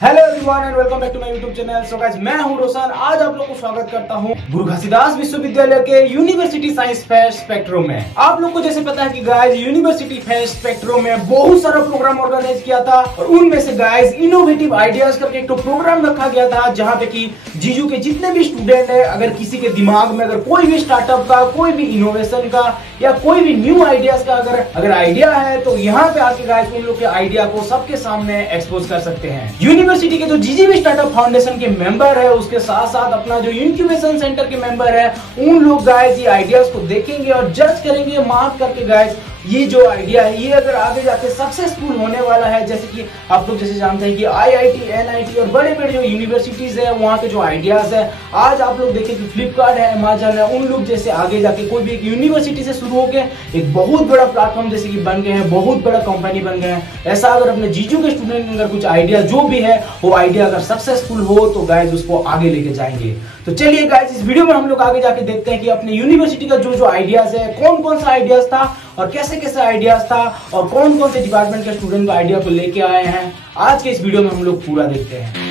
Hello everyone and welcome back to my YouTube channel. So guys, मैं हूं रोशन। आज आप लोग को स्वागत करता हूं गुरु घासीदास विश्वविद्यालय के यूनिवर्सिटी साइंस फेस्ट स्पेक्ट्रो में। आप लोग को जैसे पता है कि गाइस यूनिवर्सिटी फेस्ट स्पेक्ट्रो में बहुत सारा प्रोग्राम ऑर्गेनाइज किया था और उनमें से गाइस इनोवेटिव आइडियाज का एक प्रोग्राम रखा गया था, जहां पे कि जीजू के जितने भी स्टूडेंट है, अगर किसी के दिमाग में अगर कोई भी स्टार्टअप का, कोई भी इनोवेशन का या कोई भी न्यू आइडियाज का अगर आइडिया है, तो यहाँ पे आके गाइस उन लोग के आइडिया को सबके सामने एक्सपोज कर सकते हैं। यूनिवर्सिटी के जो जीजीवी स्टार्टअप फाउंडेशन के मेंबर है, उसके साथ साथ अपना जो इंक्यूबेशन सेंटर के मेंबर है, उन लोग गाइस ये आइडियाज को देखेंगे और जज करेंगे, मार्क करके गाइस ये जो आइडिया है ये अगर आगे जाके सक्सेसफुल होने वाला है, जैसे कि आप लोग जैसे जानते हैं कि आईआईटी, एनआईटी और बड़े बड़े जो यूनिवर्सिटीज है वहाँ के जो आइडियाज है, आज आप लोग देखें कि फ्लिपकार्ट है, अमेजन है, उन लोग जैसे आगे जाके कोई भी एक यूनिवर्सिटी से शुरू होकर एक बहुत बड़ा प्लेटफॉर्म जैसे कि बन गए हैं, बहुत बड़ा कंपनी बन गए हैं। ऐसा अगर अपने जीजू के स्टूडेंट अगर कुछ आइडिया जो भी है वो आइडिया अगर सक्सेसफुल हो तो गाइज उसको आगे लेके जाएंगे। तो चलिए गाइज, इस वीडियो में हम लोग आगे जाके देखते हैं कि अपने यूनिवर्सिटी का जो जो आइडियाज है, कौन कौन सा आइडियाज था और कैसे कैसे आइडियाज था और कौन कौन से डिपार्टमेंट के स्टूडेंट आइडिया को लेके आए हैं। आज के इस वीडियो में हम लोग पूरा देखते हैं।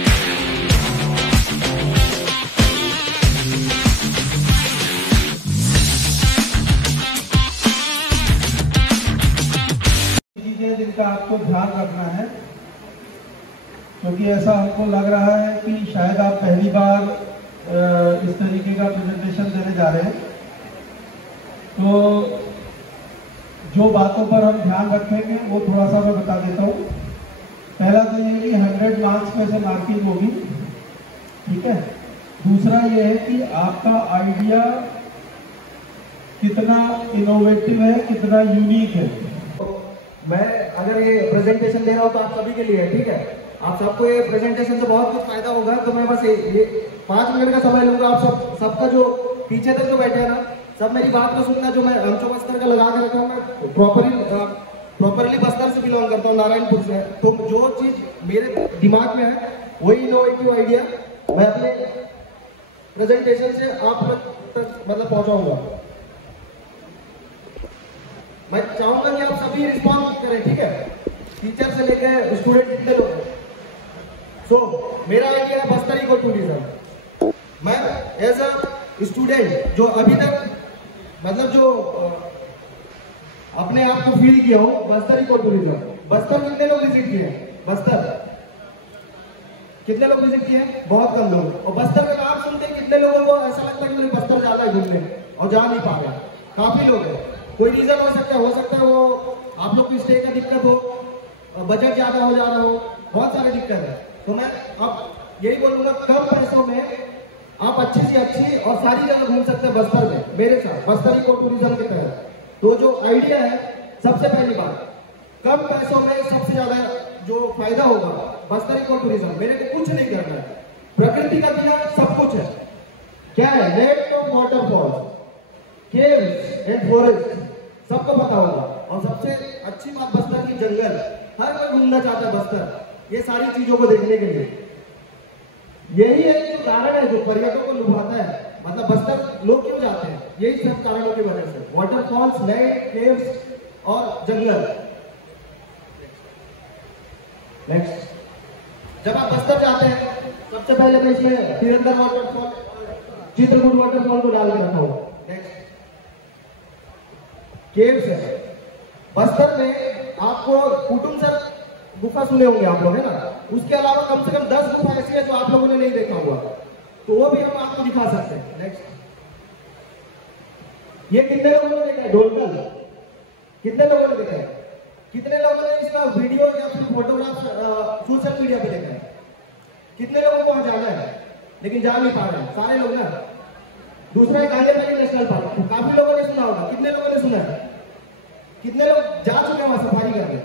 चीजें जिनका आपको ध्यान रखना है, क्योंकि ऐसा हमको लग रहा है कि शायद आप पहली बार इस तरीके का प्रेजेंटेशन देने जा रहे हैं। तो जो बातों पर हम ध्यान रखेंगे वो थोड़ा सा मैं बता देता हूँ। पहला तो ये कि 100 मार्क्स में से मार्किंग होगी, ठीक है। दूसरा ये है कि आपका आइडिया कितना इनोवेटिव है, कितना यूनिक है। मैं अगर ये प्रेजेंटेशन दे रहा हूँ तो आप सभी के लिए है, ठीक है। आप सबको ये प्रेजेंटेशन से बहुत कुछ फायदा होगा। तो मैं बस ये 5 मिनट का समय लूंगा। आप सबका जो पीछे तक जो बैठे हैं ना, सब मेरी बात को सुनना। जो मैं अंचो बस्तर का लगा के रखा हूँ, मैं प्रॉपरली बस्तर से बिलोंग करता हूँ, नारायणपुर से। तो जो चीज मेरे दिमाग में है वही इनोवेटिव आइडिया मैं अपने प्रेजेंटेशन से आप तक मतलब पहुंचाऊंगा। मैं चाहूंगा कि आप सभी रिस्पॉन्स करें, ठीक है। टीचर से लेकर स्टूडेंट जितने लोग हैं। मेरा आइडिया है बस्तर इको टूरिज्म। मैं एज अ स्टूडेंट जो अभी तक मतलब जो अपने आप को फील किया हूँ, बस्तर इको टूरिज्म। बस्तर कितने लोग विजिट किए? बस्तर कितने लोग विजिट किए? बहुत कम लोग। और बस्तर का नाम सुनते हैं कितने लोगों को ऐसा लगता है कि मुझे बस्तर जाना है घूमने और जा नहीं पा रहा? काफी लोग हैं। कोई रीजन हो सकता है वो आप लोग की स्टे का दिक्कत हो, बजट ज्यादा हो जा रहा हो, बहुत सारी दिक्कत है। तो मैं अब यही बोलूंगा, कम पैसों में आप अच्छी से अच्छी और सारी जगह घूम सकते हैं बस्तर में मेरे साथ, बस्तर इको टूरिज्म के तहत। तो जो आइडिया है, सबसे पहली बात, कम पैसों में सबसे ज्यादा जो फायदा होगा बस्तर इको टूरिज्म। मेरे को कुछ नहीं करना है, प्रकृति का दिया सब कुछ है। क्या है? Lake of waterfall, caves and forest, सबको पता होगा। और सबसे अच्छी बात, बस्तर की जंगल, हर कोई घूमना चाहता है बस्तर, ये सारी चीजों को देखने के लिए। यही एक जो कारण है जो पर्यटकों को लुभाता है। मतलब बस्तर लोग क्यों जाते हैं? यही सब कारणों की वजह से, वाटरफॉल्स, लेक, केव्स और जंगल। नेक्स्ट, जब आप बस्तर जाते हैं, सबसे पहले मैं इसमें तिरंदर वाटरफॉल, चित्रकूट वाटरफॉल को डाल के रखा हूं। नेक्स्ट, केव्स है बस्तर में। आपको कुटुम सर गुफा सुने होंगे आप लोग, है ना। उसके अलावा कम से कम 10 गुफा ऐसी है जो आप लोगों ने नहीं देखा हुआ, तो वो भी हम आपको दिखा सकते हैं। नेक्स्ट, ये कितने लोगों ने देखा है? ढोलकल कितने लोगों ने देखा है? कितने लोगों ने इसका वीडियो या फिर फोटोग्राफ सोशल मीडिया पे देखा है? कितने लोगों को वहां जाना है लेकिन जा नहीं पा रहे हैं? सारे लोग ना। दूसरा है कांगेरमली नेशनल पार्क, काफी लोगों ने सुना होगा। कितने लोगों ने सुना है? कितने लोग जा चुके हैं वहां सफारी करने?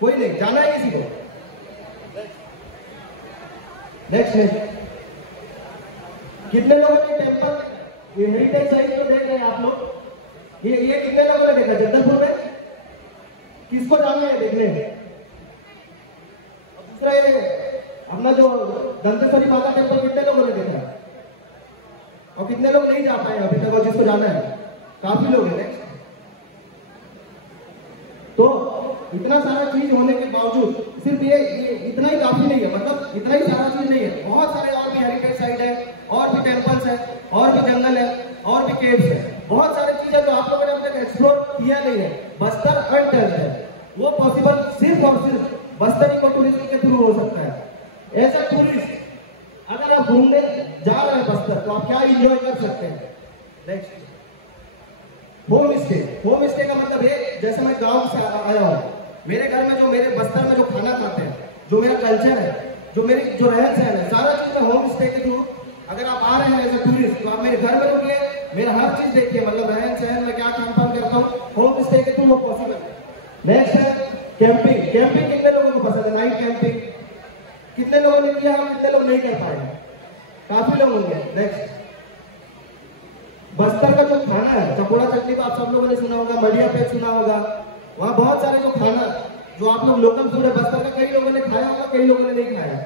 कोई नहीं, जाना है किसी को? नेक्स्ट, कितने लोगों ने टेम्पल, ये हेरिटेज साइट तो देख रहे हैं आप लोग? ये कितने लोगों ने देखा? जगदलपुर में किसको जाना है देखने? और दूसरा ये अपना जो दंतेश्वरी माता टेम्पल, कितने लोगों ने देखा? और कितने लोग नहीं जा पाए अभी तक और जिसको जाना है? काफी लोग हैं। नेक्स्ट, तो इतना सारा चीज होने के बावजूद सिर्फ ये इतना ही काफी नहीं है, मतलब इतना ही सारा चीज नहीं है, बहुत सारे और भी हेरिटेज साइट है, और भी टेम्पल्स है, और भी जंगल है, और भी केव्स है, बहुत सारी चीजें जो आप लोगों ने अब तक एक्सप्लोर किया नहीं है। बस्तर अनटच्ड है, वो पॉसिबल सिर्फ और सिर्फ बस्तर इको टूरिज्म के थ्रू हो सकता है। ऐसा टूरिस्ट अगर आप घूमने जा रहे हैं बस्तर तो आप क्या एंजॉय कर सकते हैं। Next, home stay. Home stay का मतलब है जैसे मैं गांव से आया हूँ, मेरे घर में जो मेरे बस्तर में जो खाना खाते हैं, जो मेरा कल्चर है, जो मेरी जो रहन सहन है, सारा चीज मैं होम स्टे के थ्रू, अगर आप आ रहे हैं एज ए टूरिस्ट तो आप मेरे घर में रुकिए, मेरा हर चीज देखिए, मतलब रहन सहन में क्या काम काम करता हूँ, होम स्टे के थ्रू वो पॉसिबल है। नेक्स्ट है कैंपिंग। कैंपिंग कितने लोगों को पसंद है? नाइट कैंपिंग कितने लोगों ने किया? कितने लोग नहीं कर पाए? काफी लोग होंगे। नेक्स्ट, बस्तर का जो खाना है, चकोड़ा चटनी तो आप सब लोगों ने सुना होगा, मडिया पे सुना होगा, वहाँ बहुत सारे जो खाना जो आप लोग लोकल फूड है बस्तर का, कई लोगों ने खाया होगा, कई लोगों ने नहीं खाया।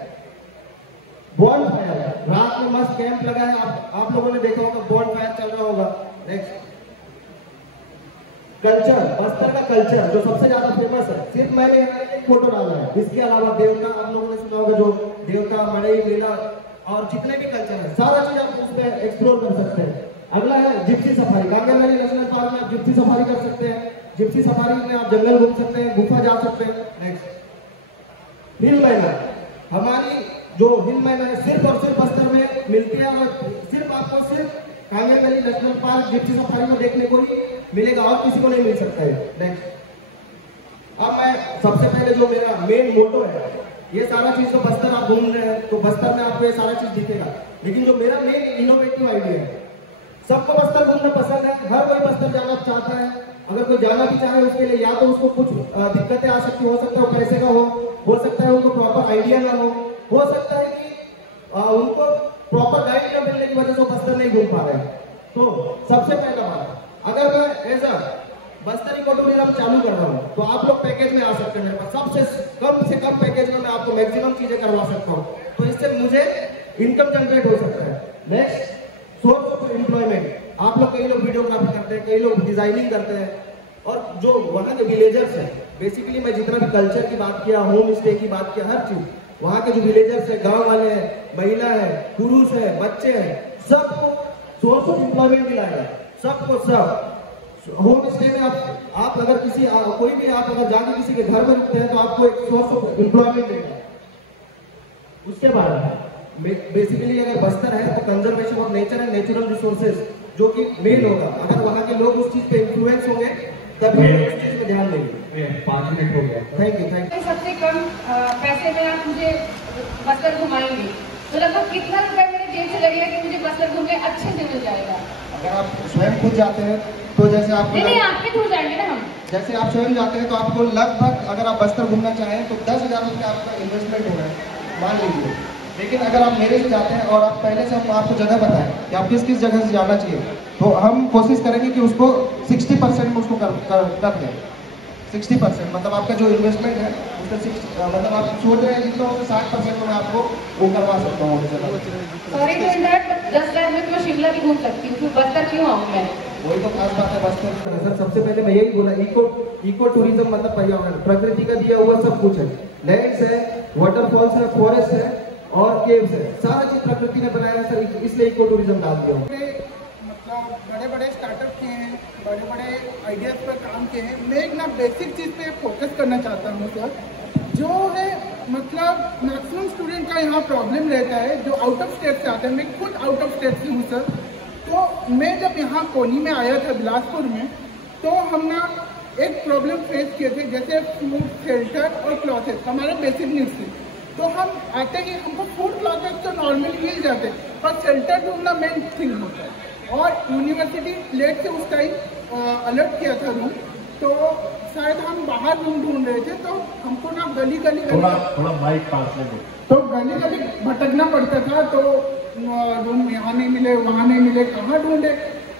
बॉन्ड फायर है, रात में मस्त कैंप लगा है, आप लोगों ने देखा होगा, बॉन्ड फायर चल रहा होगा। नेक्स्ट, कल्चर, बस्तर का कल्चर जो सबसे ज्यादा फेमस है, सिर्फ मैंने यहाँ एक फोटो डाला है, इसके अलावा देवता आप लोगों ने सुना होगा, जो देवता मड़ई मेला और जितने भी कल्चर है सारा चीज आप उसमें एक्सप्लोर कर सकते हैं। अगला है जिप्सी सफारी। कांगेरवैली नेशनल पार्क में आप जिप्सी सफारी कर सकते हैं। जिप्सी सफारी में आप जंगल घूम सकते हैं, गुफा जा सकते हैं। नेक्स्ट, हिल मैना। हमारी जो हिल मैना है सिर्फ और सिर्फ बस्तर में मिलती है, और सिर्फ आपको सिर्फ कांगेरवैली नेशनल पार्क जिप्सी सफारी में देखने को ही मिलेगा, और किसी को नहीं मिल सकता है। नेक्स्ट, अब मैं सबसे पहले जो मेरा मेन मोटो है, ये सारा चीज तो बस्तर आप घूम रहे हैं तो बस्तर में आपको ये सारा चीज दिखेगा, लेकिन जो मेरा मेन इनोवेटिव आइडिया है, सबको बस्तर घूमना पसंद है, हर कोई बस्तर जाना चाहता है। अगर कोई जाना भी चाहे उसके लिए या तो उसको कुछ दिक्कतें आ सकती, हो सकता है वो पैसे का हो सकता है उनको प्रॉपर आइडिया ना हो सकता है कि उनको प्रॉपर गाइड न मिलने की वजह से बस्तर नहीं घूम पा रहे हैं। तो सबसे पहला बात, अगर मैं as a Bastar eco tourism चालू कर रहा हूँ तो आप लोग पैकेज में आ सकते हैं मेरे पास। सबसे कम से कम पैकेज में मैं आपको मैक्सिमम चीजें करवा सकता हूँ, तो इससे मुझे इनकम जनरेट हो सकता है। Next, source of employment. आप लोग कई लोग वीडियोग्राफी करते हैं, कई लोग डिजाइनिंग करते हैं, और जो वहाँ के विलेजर्स हैं, बेसिकली मैं जितना भी कल्चर की बात किया, होम स्टे की बात किया, हर चीज वहाँ के जो विलेजर्स है, गांव वाले हैं, महिला है, पुरुष है, बच्चे हैं, सबको सोर्स ऑफ एम्प्लॉयमेंट दिलाएगा, सबको सब। होम स्टे में आप अगर किसी कोई भी आप अगर जाके किसी के घर में रुकते हैं तो आपको एक सोर्स ऑफ एम्प्लॉयमेंट देगा। उसके बाद बेसिकली अगर बस्तर है तो conservation of nature and natural resources जो कि मेन होगा। अगर वहाँ के लोग उस चीज पे इन्फ्लुएंस होंगे तभी उस चीज पे ध्यान देंगे। 5 मिनट हो गया, थैंक यू। सबसे कम पैसे में आप मुझे बस्तर घुमाएंगे तो लगभग कितना रुपए मेरे जेब से लगेगा कि मुझे बस्तर घूमने अच्छे से मिल जाएगा? अगर आप स्वयं खुद जाते हैं तो जैसे आप नहीं आपके थ्रू जाएंगे ना हम, जैसे आप स्वयं जाते हैं तो आपको लगभग, अगर आप बस्तर घूमना चाहें तो 10,000 रुपये आपका इन्वेस्टमेंट होगा, मान लीजिए। लेकिन अगर आप मेरे से जाते हैं और आप पहले से हम आपको जगह बताएं कि आप किस किस जगह से जाना चाहिए, तो हम कोशिश करेंगे कि उसको 60% में उसको कर दें। 60% मतलब आपका जो इन्वेस्टमेंट है उसका मतलब आप सोच रहे हैं जितना 60% में मैं आपको वो करवा सकता हूँ। सॉरी टू इंटरप्ट, 10 लाख में तो मैं शिमला भी घूम सकती हूँ, फिर बस्तर क्यों आऊँ मैं? वही तो खास बात है बस्तर। सर सबसे पहले मैं यही बोला, इको टूरिज्म मतलब पर्यावरण, प्रकृति का दिया हुआ सब कुछ है। लैंड्स है, वाटरफॉल्स है, फॉरेस्ट है और केव्स है, सारा चीज प्रकृति ने बनाया है सर, इसलिए इको टूरिज्म डाल दिया हूँ। मतलब बड़े बड़े स्टार्टअप किए हैं, बड़े बड़े आइडियाज पर काम किए हैं। मैं एक ना बेसिक चीज़ पे फोकस करना चाहता हूँ सर, जो है मतलब मैक्सिमम स्टूडेंट का यहाँ प्रॉब्लम रहता है जो आउट ऑफ स्टेट से आते हैं। मैं खुद आउट ऑफ स्टेट से हूँ सर, तो मैं जब यहाँ कोनी में आया था बिलासपुर में, तो हम ना एक प्रॉब्लम फेस किए थे, जैसे फूड, शेल्टर और क्लॉथेस हमारे बेसिक नीड्स थे। तो हम आते ही हमको फूड क्लॉथेस तो नॉर्मली मिल जाते हैं, पर शेल्टर ढूंढना मेन थिंग होता है। और यूनिवर्सिटी लेट से उस टाइम अलर्ट किया था रूम, तो शायद हम बाहर रूम ढूंढ रहे थे, तो हमको ना गली थोड़ा माइक पास में तो गली भटकना पड़ता था। तो रूम यहाँ नहीं मिले, वहाँ नहीं मिले, कहाँ ढूंढे।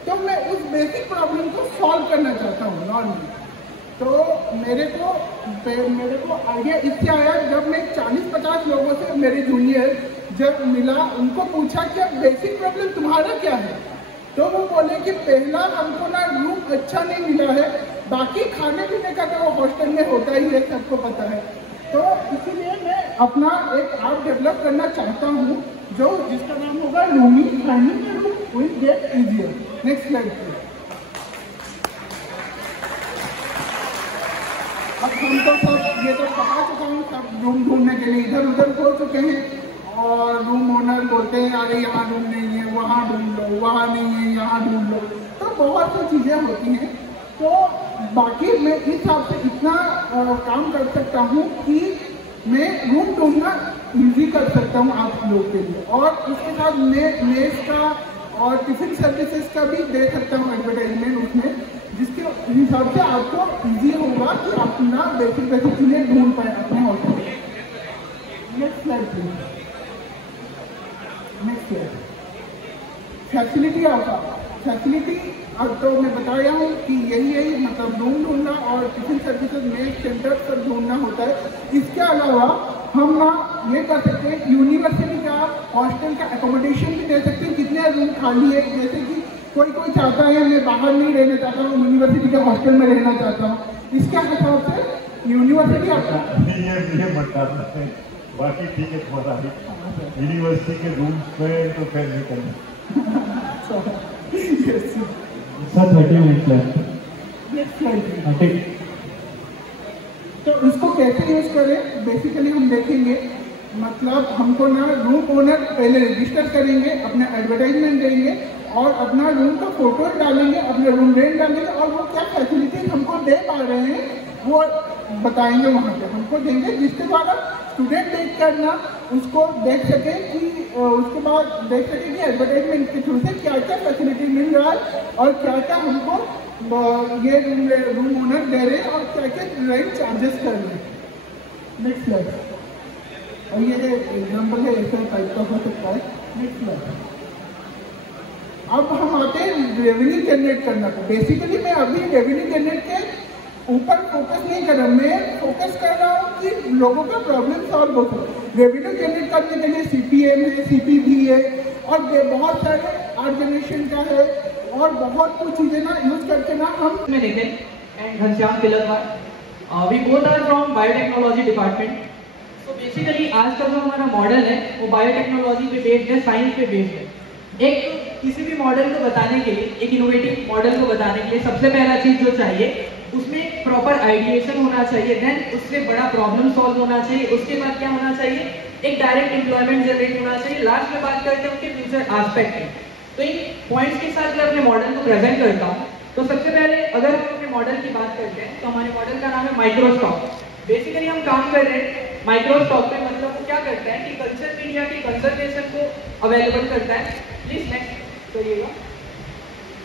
तो मैं उस बेसिक प्रॉब्लम को सॉल्व करना चाहता हूँ नॉर्मली। तो मेरे को आइडिया इससे आया जब मैं 40-50 लोगों से, मेरे जूनियर जब मिला, उनको पूछा कि अब बेसिक प्रॉब्लम तुम्हारा क्या है, तो वो बोले कि पहला हमको ना रूम अच्छा नहीं मिला है, बाकी खाने पीने का तो हॉस्टल में होता ही है, सबको पता है। तो इसीलिए मैं अपना एक ऐप डेवलप करना चाहता हूँ जो जिसका नाम होगा Lumi finding room will get easier. Next slide please. अब हम तो सब ये तो बता चुका हूँ, सब रूम ढूंढने के लिए इधर उधर हो चुके हैं और रूम ओनर बोलते हैं अरे यहाँ रूम नहीं है, वहाँ ढूंढ लो, वहाँ नहीं है, यहाँ ढूंढ लो। तो बहुत सी चीज़ें होती हैं। तो बाकी मैं इस हिसाब से इतना काम कर सकता हूँ कि मैं रूम ढूंढना ईजी कर सकता हूँ आप लोग के लिए, और उसके साथ मैं मेस का और टिफिन सर्विसेज का भी दे सकता हूँ एडवर्टाइजमेंट उसमें, जिसके हिसाब से आपको ईजी होगा कि अपना बेसिक चीज़ें ढूंढ पाए अपने होटल में। Next slide please. Next slide. Facility offer, facility अब तो मैं बताया हूँ कि यही मतलब रूम ढूंढना और टिफिन सर्विसेज में सेंटर पर ढूंढना होता है। इसके अलावा हम ना ये कर सकते हैं, यूनिवर्सिटी का हॉस्टल का एकोमोडेशन भी दे सकते हैं, कितने रूम खाली है। जैसे कि कोई चाहता है मैं बाहर नहीं रहना चाहता हूँ, यूनिवर्सिटी के हॉस्टल में रहना चाहता हूँ, इसके हिसाब से यूनिवर्सिटी ये बता सकते हैं। बाकी ठीक है, तुम्हारा यूनिवर्सिटी के रूम्स में तो खैर नहीं करना। Sir 30 minute left. तो इसको कैसे यूज करें बेसिकली हम देखेंगे। मतलब हमको ना रूम ओनर पहले रजिस्टर करेंगे, अपना एडवर्टाइजमेंट देंगे और अपना रूम का फोटो डालेंगे, अपने रूम रेंट डालेंगे और वो क्या फैसिलिटीज हमको दे पा रहे हैं वो बताएंगे, वहाँ पे हमको देंगे, जिसके द्वारा स्टूडेंट देख कर ना उसको देख सके कि उसके बाद देख सके कि एडवर्टाइजमेंट के थ्रू से क्या क्या फैसिलिटी मिल रहा है और क्या क्या हमको ये रूम ओनर दे रहे हैं और क्या क्या रेंट चार्जेस कर रहे हैं। Next slide. और ये एग्जाम्पल है, ऐसा टाइप का हो सकता है। Next slide. अब हम आते हैं रेवेन्यू जनरेट करना। तो बेसिकली मैं अभी रेवेन्यू जनरेट के ऊपर फोकस नहीं कर रहा, मैं फोकस कर रहा हूँ कि लोगों का प्रॉब्लम सॉल्व हो सके। रेवेन्यू जनरेट करने के लिए CPM है, CPV है और बहुत सारे आर्ट जनरेशन का है और बहुत कुछ चीज़ें ना यूज करके ना हम में Nitin and Ghanshyam Tilakwar, we both are from biotechnology department. तो बेसिकली आज का जो हमारा मॉडल है वो बायोटेक्नोलॉजी पे बेस्ड है, साइंस पे बेस्ड है। एक किसी भी मॉडल को बताने के लिए, एक इनोवेटिव मॉडल को बताने के लिए सबसे पहला चीज जो चाहिए उसमें प्रॉपर आइडिएशन होना चाहिए, देन उससे बड़ा प्रॉब्लम सॉल्व होना चाहिए, उसके बाद क्या होना चाहिए, एक डायरेक्ट एम्प्लॉयमेंट जनरेट होना चाहिए। लास्ट में बात करते हैं उनके फ्यूचर एस्पेक्ट की। तो इन पॉइंट्स के साथ मैं अपने मॉडल को प्रेजेंट करता हूँ। तो सबसे पहले अगर हम अपने मॉडल की बात करते हैं तो हमारे मॉडल का नाम है माइक्रोस्टॉक। बेसिकली हम काम कर रहे हैं माइक्रोस्टॉक पे, मतलब वो क्या करता है कि कल्चर मीडिया की कंजर्वेशन को अवेलेबल करता है। प्लीज नेक्स्ट करिएगा।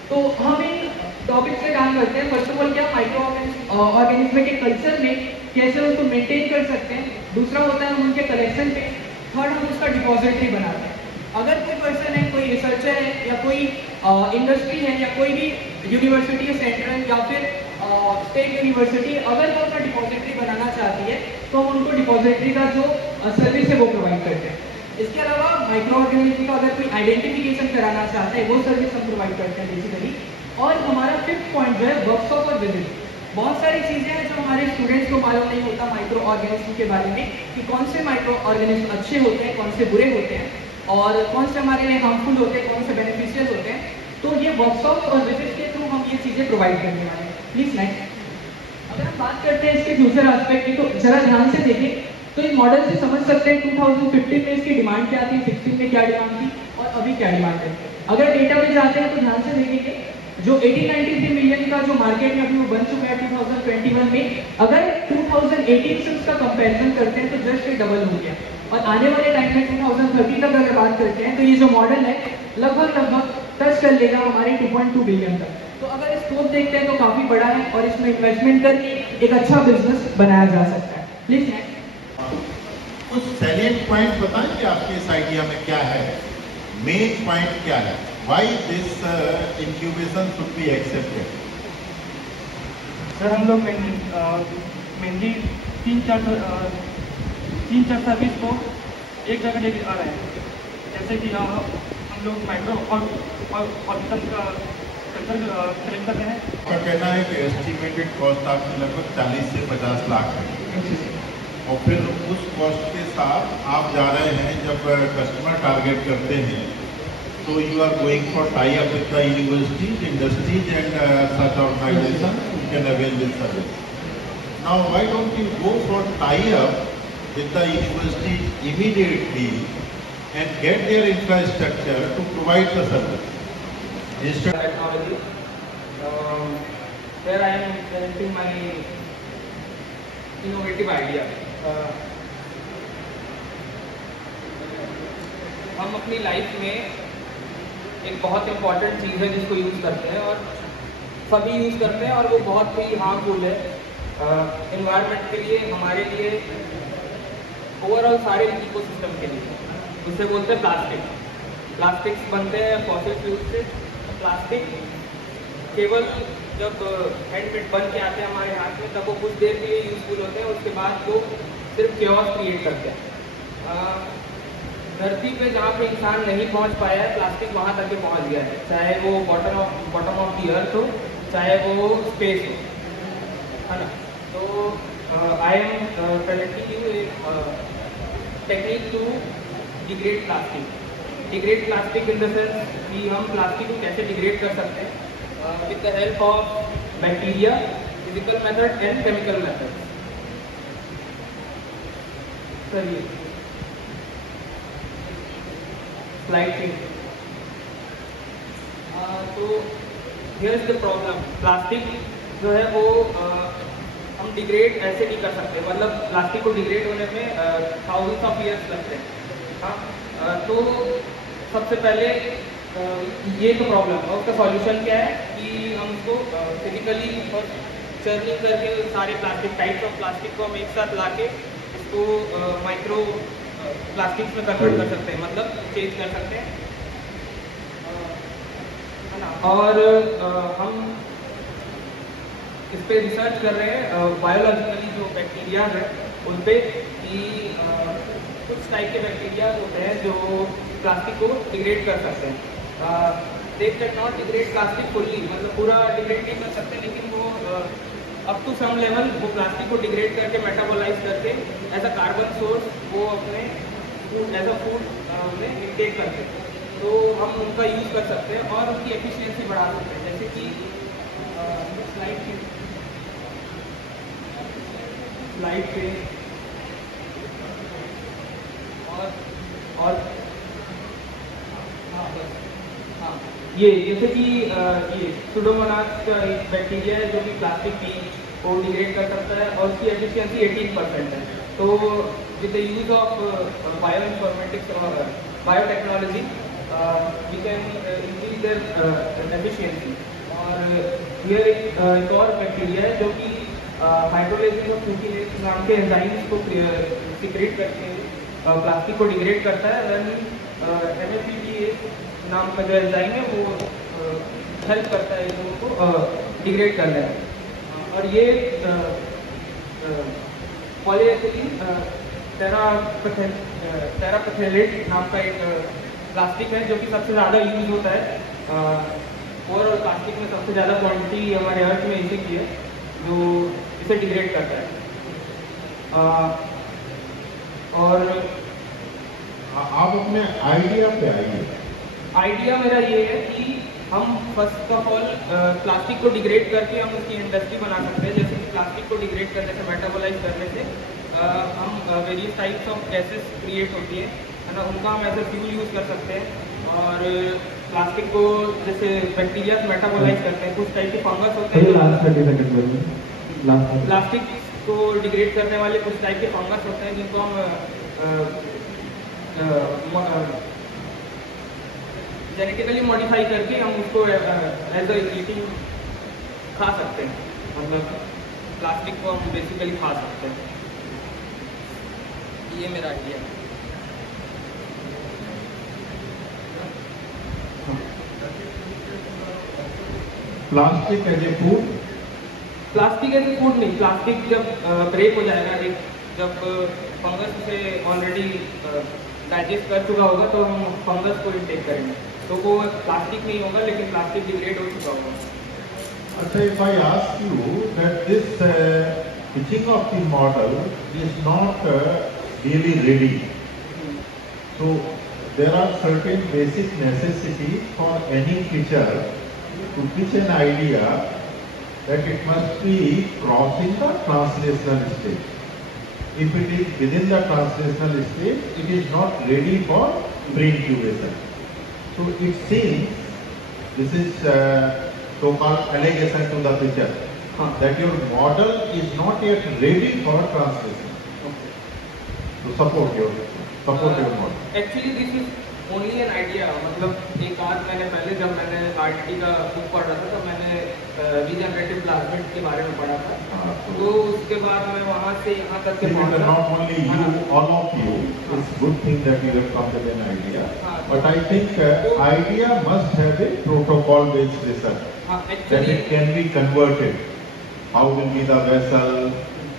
तो हम इन टॉपिक पे काम करते हैं। फर्स्ट ऑफ ऑल क्या माइक्रो ऑर्गेनिज्म के कल्चर में कैसे उनको मेंटेन कर सकते हैं, दूसरा होता है हम उनके कलेक्शन पे, थर्ड हम उसका डिपॉजिटरी बनाते हैं। अगर कोई पर्सन है, कोई रिसर्चर है या कोई इंडस्ट्री है या कोई भी यूनिवर्सिटी है सेंट्रल या फिर स्टेट यूनिवर्सिटी, अगर वो अपना डिपॉजिटरी बनाना चाहती है तो हम उनको डिपॉजिटरी का जो सर्विस है वो प्रोवाइड करते हैं। इसके अलावा माइक्रो ऑर्गेनिज्म का अगर कोई आइडेंटिफिकेशन कराना चाहता है वो सर्विस हम प्रोवाइड करते हैं बेसिकली। और हमारा 5th पॉइंट जो है वर्कशॉप और विजिट। बहुत सारी चीजें हैं जो हमारे स्टूडेंट्स को मालूम नहीं होता माइक्रो ऑर्गेनिज्म के बारे में, कि कौन से माइक्रो ऑर्गेनिज्म अच्छे होते हैं, कौन से बुरे होते हैं और कौन से हमारे लिए हार्मफुल होते हैं, कौन से बेनिफिशियल होते हैं। तो ये वर्कशॉप और विजिट के थ्रू हम ये चीजें प्रोवाइड करने वाले हैं। Please next. अगर हम बात करते हैं इसके फ्यूचर एस्पेक्ट की तो जरा ध्यान से देखें तो इस मॉडल से समझ सकते हैं 2015 में इसकी डिमांड क्या थी, 16 में क्या डिमांड थी और अभी क्या डिमांड है। अगर डेटा में जाते हैं तो ध्यान से देखेंगे जो 1893 मिलियन का जो मार्केट में अभी वो बन चुका है 2021 में, अगर 2018 से उसका कंपैरिजन करते हैं तो जस्ट डबल हो गया। और आने वाले टाइम में 2030 तक अगर बात करते हैं तो ये जो मॉडल है लगभग टच कर लेगा हमारे 2.2 बिलियन तक। तो अगर स्कोप देखते हैं तो काफी बड़ा है और इसमें इन्वेस्टमेंट करके एक अच्छा बिजनेस बनाया जा सकता है। प्लीज कुछ सैलिएंट पॉइंट बताएं कि आपके इस आइडिया में क्या है, मेन पॉइंट क्या है, why this incubation should be accepted. Sir हम लोग मेनली 3-4 सर्विस को एक जगह लेके आ रहे हैं। जैसे कि हम लोग माइक्रो ऑर्गेनिज्म सेंसर सेलेक्ट करते हैं। आपका कहना है कि एस्टिमेटेड कॉस्ट आपकी लगभग 40 से 50 लाख है, और फिर उस कॉस्ट के साथ आप जा रहे हैं, जब कस्टमर टारगेट करते हैं तो you are going for tie up with the universities, industries and such organisation who can avail this service. Now why don't you go for tie up with the universities immediately and get their infrastructure to provide the service? Instead technology, where I am presenting my innovative idea. हम अपनी life में एक बहुत important चीज़ है जिसको use करते हैं और सभी यूज़ करते हैं, और वो बहुत ही हार्मफुल है एनवायरनमेंट के लिए, हमारे लिए, ओवरऑल सारे इकोसिस्टम के लिए। उसे बोलते हैं प्लास्टिक। प्लास्टिक्स बनते हैं फॉसिल फ्यूल से। प्लास्टिक केवल जब हैंडमेड बन के आते हैं हमारे हाथ में, तब वो कुछ देर के लिए यूजफुल होते हैं, उसके बाद वो सिर्फ क्योस क्रिएट करते हैं। धरती पे जहाँ पे इंसान नहीं पहुँच पाया है, प्लास्टिक वहाँ तक के पहुँच गया है, चाहे वो बॉटम ऑफ द अर्थ हो, चाहे वो स्पेस हो, है ना। तो I am presenting you technique to degrade plastic. Degrade plastic in the sense कि हम प्लास्टिक को कैसे डिग्रेड कर सकते हैं with the help of bacteria, physical method and chemical method. चलिए स्लाइड पे। तो here is the problem. Plastic जो है वो हम डिग्रेड ऐसे नहीं कर सकते, मतलब प्लास्टिक को डिग्रेड होने में थाउजेंड्स ऑफ ईयर्स लगते हैं। हाँ, तो सबसे पहले ये तो प्रॉब्लम है। उसका सॉल्यूशन क्या है कि हम उसको फिजिकली चर्निंग करके सारे प्लास्टिक टाइप्स ऑफ प्लास्टिक को हम एक साथ ला के इसको माइक्रो प्लास्टिक्स में कन्वर्ट कर सकते हैं, मतलब चेंज कर सकते हैं, है ना। और हम इस पे रिसर्च कर रहे हैं बायोलॉजिकली जो बैक्टीरिया है उन पे, कि कुछ टाइप के बैक्टीरिया होते हैं जो प्लास्टिक को डिग्रेड कर सकते हैं। They can not degrade plastic fully, मतलब पूरा डिग्रेड नहीं कर सकते, लेकिन वो अप टू सम लेवल वो प्लास्टिक को डिग्रेड करके मेटाबोलाइज करके एज अ कार्बन सोर्स वो अपने एज अ फूड में इंटेक करते हैं। तो हम उनका यूज़ कर सकते हैं और उनकी एफिशिएंसी बढ़ा सकते हैं, जैसे कि स्लाइड पे और हाँ, ये जैसे कि ये सुडोमोनास का एक बैक्टीरिया है जो कि प्लास्टिक की को डिग्रेड कर सकता है और उसकी एफिशिएंसी 18% है। तो with the use of bioinformatics और biotechnology we can increase their efficiency. और हियर एक और बैक्टीरिया है जो कि हाइड्रोलाइसिस ऑफ न्यूक्लियस नाम के एंजाइम्स को सीक्रेट करके प्लास्टिक को डिग्रेड करता है। देन MFPDA नाम का जो एंजाइम है वो हेल्प करता है इन लोगों को डिग्रेड करने में। और ये पॉलीएथिलीन टेरापेथेलेट नाम का एक प्लास्टिक है जो कि सबसे ज़्यादा यूज होता है। ओवरऑल प्लास्टिक में सबसे ज़्यादा क्वांटिटी हमारे अर्थ में इसी की है जो इसे डिग्रेड करता है। और आप अपने आइडिया पे आइए। आइडिया मेरा ये है कि हम फर्स्ट ऑफ ऑल प्लास्टिक को डिग्रेड करके हम उसकी इंडस्ट्री बना सकते हैं। जैसे कि प्लास्टिक को डिग्रेड करने से, मेटाबोलाइज करने से हम various types of gases create होती है ना, उनका हम एज ए फ्यूल यूज़ कर सकते हैं। और प्लास्टिक को जैसे बैक्टीरिया मेटाबोलाइज करते हैं, कुछ टाइप के फंगस होते हैं प्लास्टिक को डिग्रेड करने वाले, कुछ टाइप के फंगस होते हैं जिनको हम जेनेटिकली मॉडिफाई करके हम उसको एज अ ईटिंग खा सकते हैं, मतलब प्लास्टिक को हम बेसिकली खा सकते हैं। ये मेरा आइडिया है। Plastic as a food, plastic as a food नहीं, प्लास्टिक जब ब्रेक हो जाएगा, जब फंगस से ऑलरेडी डाइजेस्ट कर चुका होगा तो हम फंगस को इनटेक करेंगे, तो वो प्लास्टिक नहीं होगा लेकिन प्लास्टिक डिग्रेड हो चुका होगा। अच्छा, if I ask you that this pitching of the model is not really ready, so there are certain basic necessities for any pitcher to pitch an idea, that it must be crossing the translational stage. If it is within the translational stage, it is not ready for pre-incubation. So it seems this is so-called allegation to the pitcher that your model is not yet ready for translation. To support your model. Actually this is only an idea, मतलब एक आध महीने पहले जब मैंने RTT का book पढ़ रहा था तो मैंने रीजनरेटिव प्लाज्मिड्स के बारे में पढ़ा था, तो उसके बाद मैं वहाँ से यहाँ तक के पहुँचा। Not only you, all of you, it's good thing that you have come with an idea, but I think idea must have a protocol-based research, that it can be converted. How will be the vessel?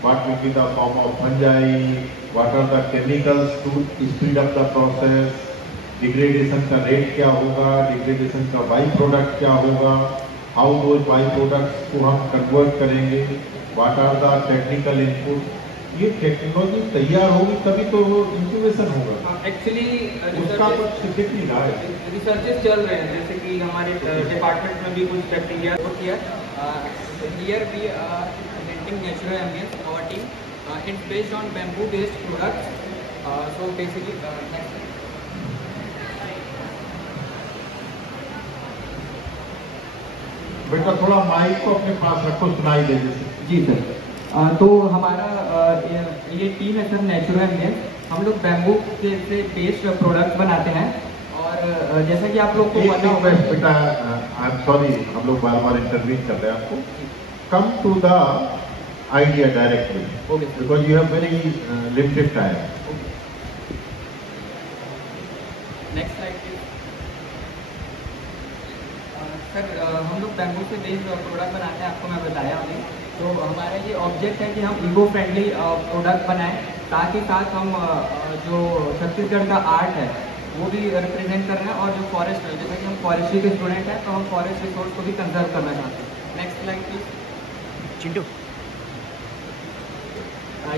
What will be the form of fungi? What are the chemicals to speed up the process? Degradation का rate क्या होगा, degradation का by product क्या होगा, how those by products को हम convert करेंगे, what are the technical input, ये टेक्नोलॉजी तैयार होगी तभी तो वो इंक्यूबेशन होगा। एक्चुअली उसका कुछ दिख नहीं रहा है, रिसर्चेस चल रहे हैं, जैसे कि हमारे डिपार्टमेंट में भी कुछ बैक्टीरिया किया। Here we are presenting natural ambience, our team it's based on bamboo based products. So basically बेटा थोड़ा माइक को अपने पास रखो, सुनाई दे जैसे। जी सर, तो हमारा ये टीम है सर नेचुरल एम्बियंस, हम लोग बैम्बू से बेस्ड प्रोडक्ट बनाते हैं। और जैसा कि आप लोग को पता होगा बेटा, आई एम सॉरी, हम लोग बार बार इंटरव्यू कर रहे हैं आपको, come to the idea directly, because you have very limited time. Next slide please. Sir हम लोग बैम्बू से बेस्ड प्रोडक्ट बनाते हैं, आपको मैं बताया अभी। तो हमारा ये ऑब्जेक्ट है कि हम इको फ्रेंडली प्रोडक्ट बनाएं, साथ ही साथ हम जो छत्तीसगढ़ का आर्ट है वो भी रिप्रेजेंट कर रहे हैं, और जो फॉरेस्ट है, जैसे कि हम फॉरेस्ट्री के स्टूडेंट हैं तो हम फॉरेस्ट रिसोर्स को भी कंजर्व करना चाहते हैं। Next slide please. चिंटू,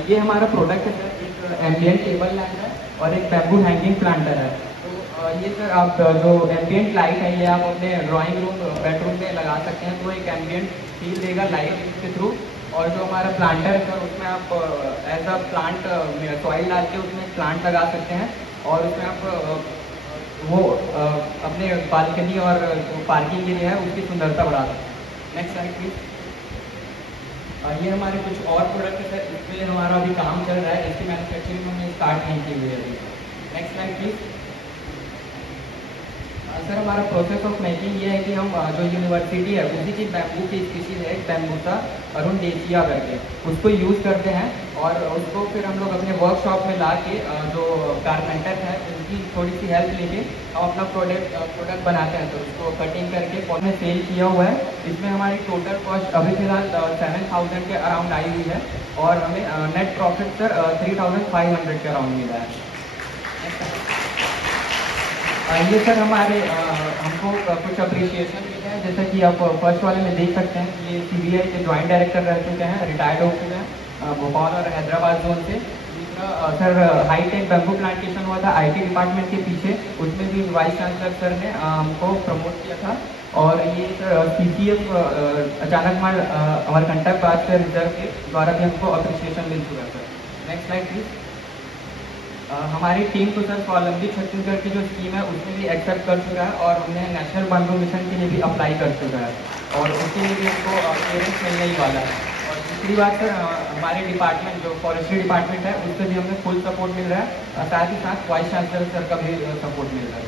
ये हमारा प्रोडक्ट है सर, एक एम्बियंट टेबल लैंप है और एक बैम्बू हैंगिंग प्लांटर है। तो ये सर आप जो एम्बियंट लाइट है ये आप अपने ड्राइंग रूम बेडरूम में लगा सकते हैं, तो एक एम्बियंट फील देगा लाइट के थ्रू। और जो हमारा प्लांटर है सर, उसमें आप एज अ प्लांट सॉइल डाल के उसमें प्लांट लगा सकते हैं, और उसमें आप वो अपने बालकनी और पार्किंग के लिए है उसकी सुंदरता बढ़ा सकते हैं। Next slide please. ये हमारे कुछ और प्रोडक्ट है सर, इसमें हमारा अभी काम चल रहा है, इसकी मैन्युफैक्चरिंग हमने स्टार्ट नहीं की हुई है अभी। Next slide please. सर हमारा प्रोसेस ऑफ मेकिंग ये है कि हम जो यूनिवर्सिटी है उसी की बैम्बू की स्पीशीज है बैम्बूसा अरुंडेशिया करके, उसको यूज़ करते हैं, और उसको फिर हम लोग अपने वर्कशॉप में ला के जो कारपेंटर है उनकी थोड़ी सी हेल्प लेके हम अपना प्रोडक्ट बनाते हैं। तो उसको कटिंग करके पॉट में सेल किया हुआ है। इसमें हमारी टोटल कॉस्ट अभी फिलहाल 7,000 के अराउंड आई हुई है, और हमें नेट प्रॉफिट सर 3,500 के अराउंड मिला है। ये सर हमारे हमको कुछ अप्रिशिएशन मिले हैं, जैसा कि आप फर्स्ट वाले में देख सकते हैं कि ये CBI के ज्वाइंट डायरेक्टर रह चुके हैं, रिटायर्ड हो चुके हैं भोपाल और हैदराबाद जोन से। दूसरा सर हाईटेक बैम्बू प्लांटेशन हुआ था IT डिपार्टमेंट के पीछे, उसमें भी वाइस चांसलर सर ने हमको प्रमोट किया था। और ये सर CCF अचानकमाल अमरकंटक बात से रिजर्व के द्वारा भी हमको अप्रिशिएशन मिल चुका है सर। Next slide please. हमारी टीम तो सर स्वावलंबी छत्तीसगढ़ की जो स्कीम है उसमें भी एक्सेप्ट कर चुका है, और हमने नेशनल बैम्बू मिशन के लिए भी अप्लाई कर चुका है, और उसके लिए भी हमको क्लियरेंस मिलने ही वाला है। और दूसरी बात सर हमारे डिपार्टमेंट जो फॉरेस्ट्री डिपार्टमेंट है उससे भी हमें फुल सपोर्ट मिल रहा है, साथ ही साथ वाइस चांसलर सर का भी सपोर्ट मिल रहा है।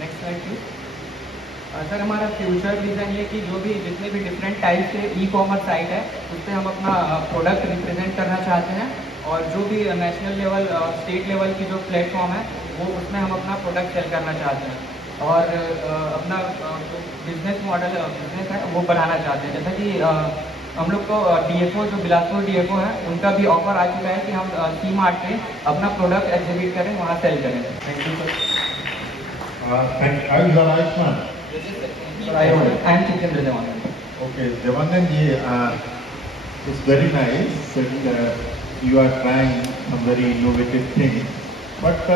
Next slide please. सर हमारा फ्यूचर विजन ये कि जो भी जितने भी डिफरेंट टाइप के ई-कॉमर्स साइट है उससे हम अपना प्रोडक्ट रिप्रेजेंट करना चाहते हैं, और जो भी नेशनल लेवल स्टेट लेवल की जो प्लेटफॉर्म है वो उसमें हम अपना प्रोडक्ट सेल करना चाहते हैं, और अपना जो बिजनेस मॉडल बिजनेस है वो बढ़ाना चाहते हैं। जैसा कि हम लोग को DFO जो बिलासपुर DFO है उनका भी ऑफर आ चुका है कि हम सी मार्ट पे अपना प्रोडक्ट एग्जिबिट करें, वहाँ सेल करें। Thank you sir. I am Chitendra Devanand. Okay, Devanand ji, it's very nice and you are trying some very innovative things, but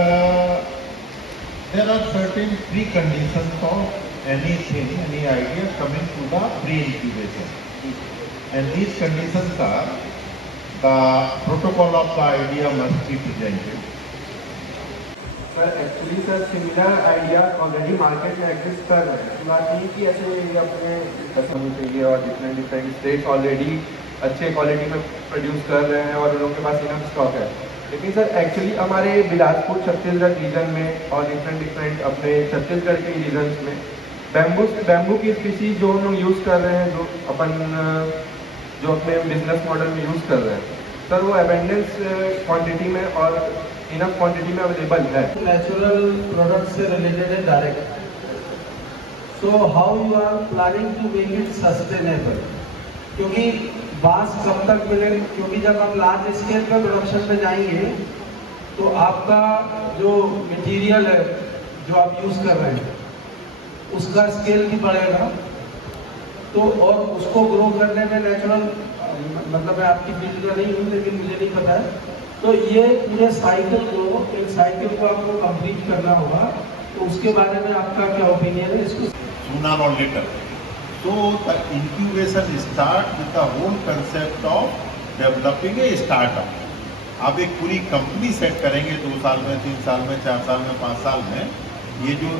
there are certain preconditions of anything, any idea coming to the pre-incubation. And these conditions are the protocol of the idea must be presented. Sir actually sir similar idea already market में exist कर रहे हैं। बात नहीं कि ऐसे अपने होनी चाहिए और डिफरेंट डिफरेंट स्टेट्स ऑलरेडी अच्छे क्वालिटी में प्रोड्यूस कर रहे हैं और उन लोगों के पास इनफ स्टॉक है। लेकिन सर एक्चुअली हमारे बिलासपुर छत्तीसगढ़ रीजन में और डिफरेंट अपने छत्तीसगढ़ के रीजन्स में बैम्बू की स्पीसीज जो हम लोग यूज़ कर रहे हैं, जो अपने बिजनेस मॉडल में यूज़ कर रहे हैं सर, वो एबेंडेंस क्वांटिटी में और इनफ क्वांटिटी में अवेलेबल है। नेचुरल प्रोडक्ट से रिलेटेड है direct. So how you are planning to make it sustainable, क्योंकि बांस कब तक मिलेगा, क्योंकि जब आप लार्ज स्केल पे प्रोडक्शन में जाएंगे तो आपका जो मटेरियल है जो आप यूज कर रहे हैं उसका स्केल भी बढ़ेगा, तो और उसको ग्रो करने में नेचुरल, मतलब मैं आपकी फील्ड का नहीं हूँ लेकिन मुझे नहीं पता है, तो ये पूरे साइकिल को आपको कंप्लीट करना होगा। तो उसके बारे में आपका क्या ओपिनियन है इसको? Sooner or later. So the incubation start with the whole concept of developing a startup. आप एक पूरी कंपनी सेट करेंगे 2 साल में, 3 साल में, 4 साल में, 5 साल में, ये जो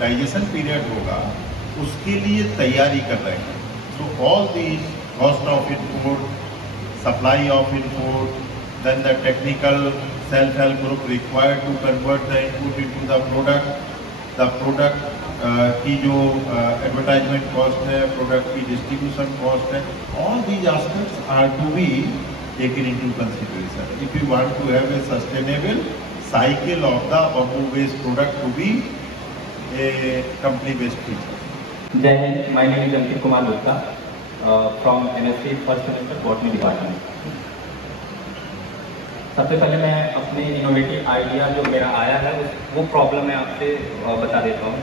डाइजेशन पीरियड होगा उसके लिए तैयारी कर रहे हैं। So all these cost of input, supply of input, then the technical self-help group required to convert the input into the product की जो एडवर्टाइजमेंट कॉस्ट है, प्रोडक्ट की डिस्ट्रीब्यूशन कॉस्ट है, all these aspects are to be taken into consideration if you want to have a sustainable cycle of the bamboo-based product to be a company-based feature. Jai Hind, my name is Ankit Kumar Gupta from MSc first semester Botany department. सबसे पहले मैं अपने innovative idea जो मेरा आया है वो problem मैं आपसे बता देता हूँ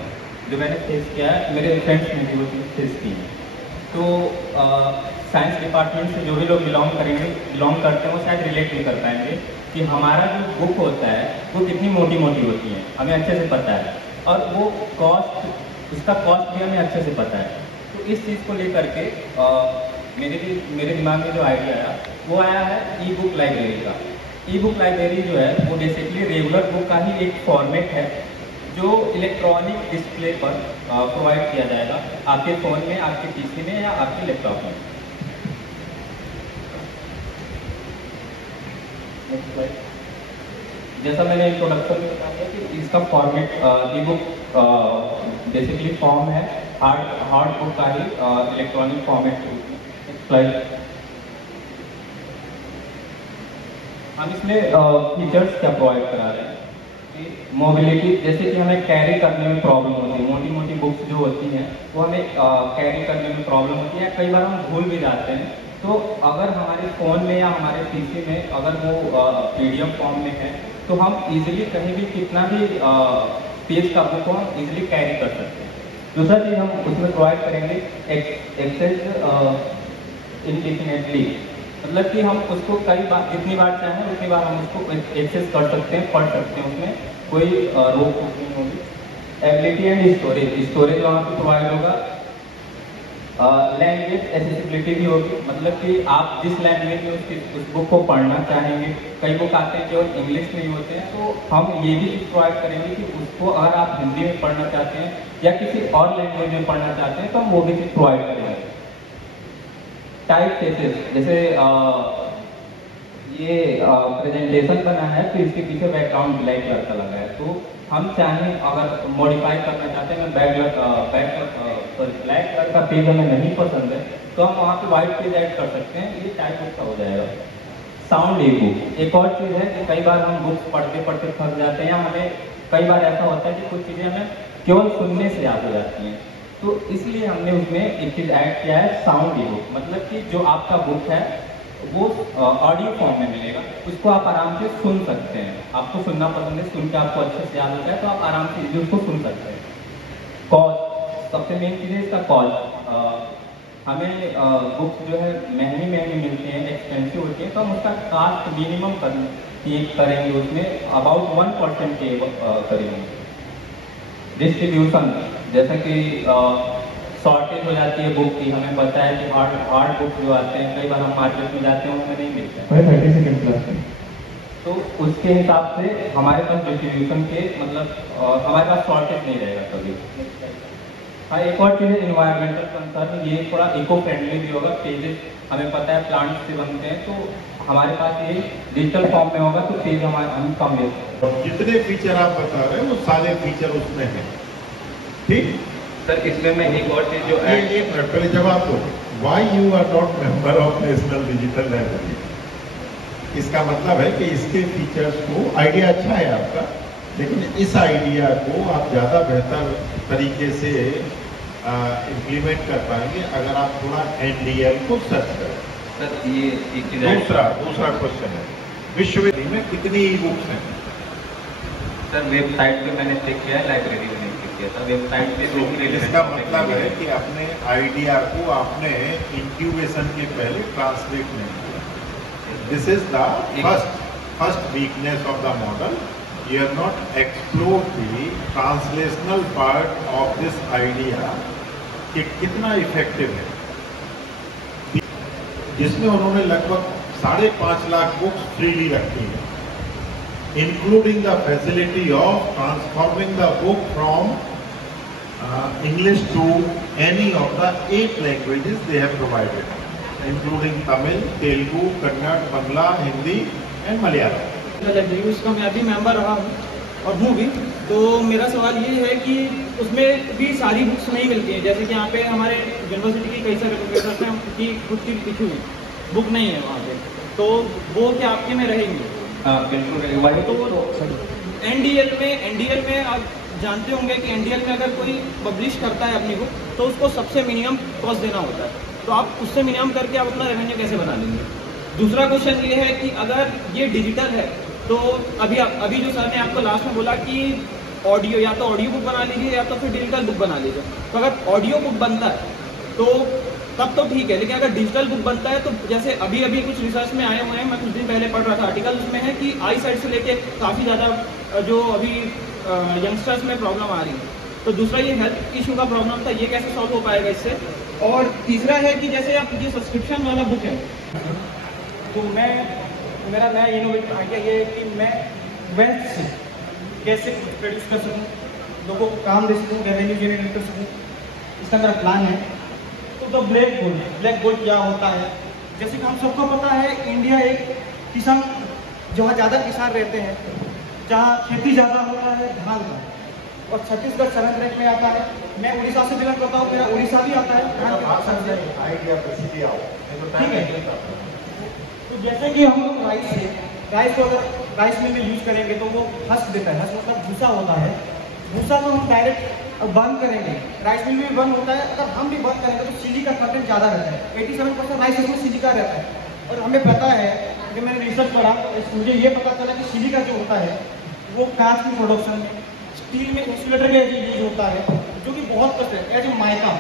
जो मैंने फेस किया है। मेरे फ्रेंड्स ने भी वो चीज़ फेस की। तो साइंस डिपार्टमेंट से जो भी लोग बिलोंग करते हैं वो शायद रिलेट नहीं कर पाएंगे कि हमारा जो बुक होता है वो कितनी मोटी मोटी होती है, हमें अच्छे से पता है, और वो उसका कॉस्ट भी हमें अच्छे से पता है। तो इस चीज़ को लेकर के मेरे दिमाग में जो आइडिया आया वो आया है ई बुक लाइब्रेरी का। ई बुक लाइब्रेरी जो है वो बेसिकली रेगुलर बुक का ही एक फॉर्मेट है जो इलेक्ट्रॉनिक डिस्प्ले पर प्रोवाइड किया जाएगा आपके फ़ोन में, आपके पीसी में या आपके लैपटॉप में। जैसा मैंने इंट्रोडक्शन में बताया कि इसका फॉर्मेट ई बुक बेसिकली फॉर्म है हार्ड बुक का ही इलेक्ट्रॉनिक फॉर्मेट। हम इसमें फीचर्स क्या प्रोवाइड करा रहे हैं कि मोबिलिटी, जैसे कि हमें कैरी करने में प्रॉब्लम होती है, मोटी मोटी बुक्स जो होती हैं वो हमें कैरी करने में प्रॉब्लम होती है, कई बार हम भूल भी जाते हैं। तो अगर हमारे फ़ोन में या हमारे पीसी में अगर वो PDF फॉर्म में है तो हम इजीली कहीं भी कितना भी पेज का बुक को हम इजीली कैरी कर सकते हैं। दूसरा चीज़ हम उसमें प्रोवाइड करेंगे एक्सेस इंडेफिनेटली, मतलब कि हम उसको कई बार जितनी बार चाहें उतनी बार हम उसको एक्सेस कर सकते हैं, पढ़ सकते हैं, उसमें कोई रोक टोक नहीं होगी। एबिलिटी एंड स्टोरेज वहाँ पे प्रोवाइड होगा। लैंग्वेज एसेसिबिलिटी भी होगी, मतलब कि आप जिस लैंग्वेज में उस बुक को पढ़ना चाहेंगे, कई बुक आते हैं केवल इंग्लिश में ही होते हैं, तो हम ये भी चीज़ प्रोवाइड करेंगे कि उसको अगर आप हिंदी में पढ़ना चाहते हैं या किसी और लैंग्वेज में पढ़ना चाहते हैं तो हम वो भी चीज़ प्रोवाइड करेंगे। टाइप फेसेस, जैसे ये प्रेजेंटेशन बना है तो इसके पीछे बैकग्राउंड ब्लैक कलर का लगा है, तो हम चाहें अगर मॉडिफाई करना चाहते हैं, ब्लैक कलर का पेज हमें नहीं पसंद है तो हम वहाँ पे वाइट पेज ऐड कर सकते हैं, ये टाइप बुक का हो जाएगा। साउंड ई बुक एक और चीज़ है कि कई बार हम बुक्स पढ़ते पढ़ते थक जाते हैं या हमें कई बार ऐसा होता है कि कुछ चीज़ें हमें केवल सुनने से याद हो जाती हैं, तो इसलिए हमने उसमें एक चीज़ ऐड किया है, साउंड ई बुक। मतलब कि जो आपका बुक है वो ऑडियो फॉर्म में मिलेगा, उसको आप आराम से सुन सकते हैं। आपको सुनना पसंद है, सुन के आपको अच्छे से याद होता है तो आप आराम से इजीली उसको सुन सकते हैं। कॉस्ट, सबसे मेन चीज़ है इसका कॉस्ट। हमें बुक्स जो है महंगी मिलती हैं, एक्सपेंसिव होती है, तो हम उसका कास्ट मिनिमम करेंगे, उसमें अबाउट 1% के करेंगे। डिस्ट्रीब्यूशन, जैसे कि शॉर्टेज हो जाती है बुक की, हमें पता है कि हार्ड बुक जो आते हैं कई बार हम मार्केट में जाते हैं उसमें नहीं मिलते हैं 30 सेकंड प्लस में, तो उसके हिसाब से हमारे पास डिस्ट्रीब्यूशन के मतलब हमारे पास शॉर्टेज नहीं रहेगा कभी। हाँ, एक और चीज़ है इन्वायरमेंटल कंसर्न, ये थोड़ा इको फ्रेंडली भी होगा। पेजेस हमें पता है प्लांट से बनते हैं, तो हमारे पास ये डिजिटल फॉर्म में होगा तो पेज हम कम ले सकते हैं। जितने फीचर आप बता रहे हैं वो सारे फीचर उसमें हैं, ठीक सर। इसमें मैं एक और चीज़ जो एक मिनट पहले जवाब दो, why you are not member of national digital library. इसका मतलब है कि इसके फीचर्स को, आइडिया अच्छा है आपका, लेकिन इस आइडिया को आप ज़्यादा बेहतर तरीके से इम्प्लीमेंट कर पाएंगे अगर आप थोड़ा NDL को सर्च करें। सर ये एक चीज़ दूसरा क्वेश्चन है, विश्वविद्यालय में कितनी ई बुक्स हैं? सर वेबसाइट पे मैंने चेक किया है, लाइब्रेरी में नहीं चेक किया था। वेबसाइट पे इसका मतलब है कि अपने आइडिया को आपने इंक्यूबेशन के पहले ट्रांसलेट नहीं किया। This is the first weakness of the model. You have not explored the translational part of this idea कि कितना इफेक्टिव है, जिसमें उन्होंने लगभग 5.5 लाख बुक्स फ्रीली रखी है, including the facility of transforming the book from English to any of the 8 languages they have provided, including Tamil, Telugu, Kannada, Bangla, Hindi and Malayalam. Library उसका मैं अभी मेंबर रहा हूँ और हूँ भी, तो मेरा सवाल ये है कि उसमें भी सारी बुक्स नहीं मिलती हैं। जैसे कि यहाँ पे हमारे यूनिवर्सिटी की कई सारे प्रोफेसर हैं, उनकी खुद की लिखी हुई बुक नहीं है वहाँ पे, तो वो क्या आपके में रहेंगे? बिल्कुल। तो एनडीएल में आप जानते होंगे कि एनडीएल में अगर कोई पब्लिश करता है अपनी बुक तो उसको सबसे मिनिमम कॉस्ट देना होता है, तो आप उससे मिनिमम करके आप अपना रेवेन्यू कैसे बना लेंगे? दूसरा क्वेश्चन ये है कि अगर ये डिजिटल है तो अभी जो सर ने आपको लास्ट में बोला कि ऑडियो, या तो ऑडियो बुक बना लीजिए या तो फिर डिजिटल बुक बना लीजिए। तो अगर ऑडियो बुक बनता है तो तब तो ठीक है, लेकिन अगर डिजिटल बुक बनता है तो जैसे अभी कुछ रिसर्च में आए हुए हैं, मैं कुछ दिन पहले पढ़ रहा था आर्टिकल, उसमें है कि आई साइड से लेके काफ़ी ज़्यादा जो अभी यंगस्टर्स में प्रॉब्लम आ रही है। तो दूसरा ये हेल्थ इशू का प्रॉब्लम था, ये कैसे सॉल्व हो पाएगा इससे? और तीसरा है कि जैसे आप ये सब्सक्रिप्शन वाला बुक है, तो मेरा नया इनोवेटिव आइडिया ये है कि मैं वेल्थ से कैसे प्रोड्यूस कर सकूँ, लोगों को काम दे सकूँ, रेवेन्यू जनरेट कर सकूँ, इसका मेरा प्लान है। तो ब्लैक गोल्ड क्या होता है? जैसे कि हम सबको पता है इंडिया एक किसान, जहाँ ज़्यादा किसान रहते हैं, जहाँ खेती ज़्यादा होता है धान का, और छत्तीसगढ़ 7th रैंक में आता है। मैं उड़ीसा से बिलोंग करता हूँ, मेरा उड़ीसा भी आता है धान के, ठीक है। तो जैसे कि हम लोग राइस को अगर राइस मिल में यूज करेंगे तो वो हस्क देता है, हस्क मतलब भूसा होता है, भूसा को हम डायरेक्ट बर्न करेंगे, राइस मिल में भी बर्न होता है। अगर हम भी बर्न करेंगे तो सीजी का कंटेंट ज़्यादा रहता है, 87% राइस में सीजी का रहता है। और हमें पता है कि मैंने रिसर्च पढ़ा, मुझे ये पता चला कि सीजी का जो होता है वो कांच की प्रोडक्शन में, स्टील में इंसुलेटर का यूज होता है, जो कि बहुत कष्ट है। एज माइका,